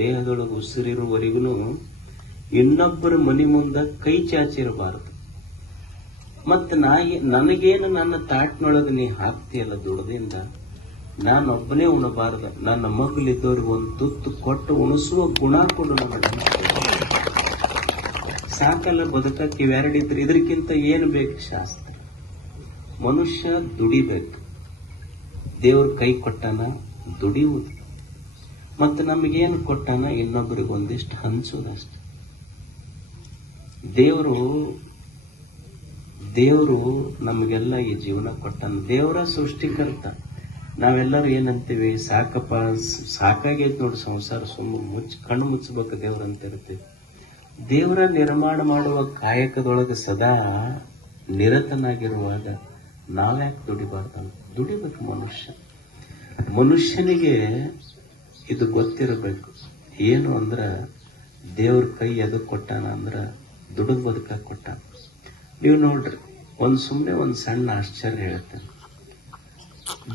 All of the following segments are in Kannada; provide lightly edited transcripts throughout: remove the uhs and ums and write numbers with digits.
ದೇಹದೊಳಗೆ ಉಸಿರಿರುವವರೆಗೂ ಇನ್ನೊಬ್ಬರ ಮನಿ ಮುಂದ ಕೈ ಚಾಚಿರಬಾರದು. ಮತ್ತ ನನಗೇನು ನನ್ನ ತಾಟ್ನೊಳಗೆ ನೀ ಹಾಕ್ತಿಯಲ್ಲ ದುಡ್ದಿಂದ, ನಾನೊಬ್ಬನೇ ಉಣಬಾರದು, ನನ್ನ ಮಕ್ಕಳಿದ್ದವ್ರಿಗೆ ಒಂದು ತುತ್ತು ಕೊಟ್ಟು ಉಣಿಸುವ ಗುಣ ಕೊಡು ನನಗೆ. ಸಾಕಲ್ಲ ಬದುಕಕ್ಕೆ ಇವೆರಡಿದ್ರೆ ಇದಕ್ಕಿಂತ ಏನು ಬೇಕು ಶಾಸ್ತ್ರ? ಮನುಷ್ಯ ದುಡಿಬೇಕು, ದೇವ್ರ ಕೈ ಕೊಟ್ಟಾನ ದುಡಿಯುವುದು, ಮತ್ತು ನಮಗೇನು ಕೊಟ್ಟಾನ ಇನ್ನೊಬ್ಬರಿಗೆ ಒಂದಿಷ್ಟು ಹಂಚೋದಷ್ಟೆ. ದೇವರು ನಮಗೆಲ್ಲ ಈ ಜೀವನ ಕೊಟ್ಟಾನ, ದೇವರ ಸೃಷ್ಟಿಕರ್ತ. ನಾವೆಲ್ಲರೂ ಏನಂತೀವಿ, ಸಾಕಪ್ಪ ಸಾಕಾಗೈತೆ ನೋಡಿ ಸಂಸಾರ, ಕಣ್ಣು ಮುಚ್ಚಬೇಕು ದೇವ್ರ ಅಂತ ಇರ್ತೀವಿ. ದೇವರ ನಿರ್ಮಾಣ ಮಾಡುವ ಕಾಯಕದೊಳಗೆ ಸದಾ ನಿರತನಾಗಿರುವಾಗ ನಾವ್ಯಾಕೆ ದುಡಿಬಾರ್ದು? ದುಡಿಬೇಕು ಮನುಷ್ಯನಿಗೆ ಇದು ಗೊತ್ತಿರಬೇಕು. ಏನು ಅಂದ್ರ ದೇವ್ರ ಕೈ ಎದಕ್ ಕೊಟ್ಟಾನ ಅಂದ್ರ ದುಡಿದು ಬದುಕಕ್ಕೆ ಕೊಟ್ಟಾನ. ನೀವು ನೋಡ್ರಿ, ಸುಮ್ಮನೆ ಒಂದು ಸಣ್ಣ ಆಶ್ಚರ್ಯ ಹೇಳ್ತೇನೆ.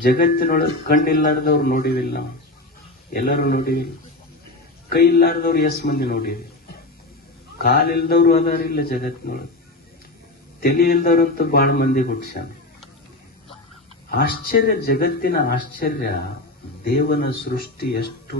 ಜಗತ್ತಿನೊಳಗೆ ಕಣ್ಣಿಲ್ಲಾರ್ದವ್ರು ನೋಡಿವಿಲ್ಲ ನಾವು, ಎಲ್ಲರೂ ನೋಡಿವಿಲ್ಲ. ಕೈ ಇಲ್ಲಾರ್ದವ್ರು ಎಷ್ಟು ಮಂದಿ ನೋಡಿವಿ. ಕಾಲಿಲ್ದವ್ರು ಅದಾರಿಲ್ಲ ಜಗತ್ತಿನೊಳಗೆ, ತಲೆ ಇಲ್ದವ್ರಂತೂ ಬಹಳ ಮಂದಿ ಹುಟ್ಸ್ಯಾನ. ಆಶ್ಚರ್ಯ, ಜಗತ್ತಿನ ಆಶ್ಚರ್ಯ, ದೇವನ ಸೃಷ್ಟಿ ಎಷ್ಟು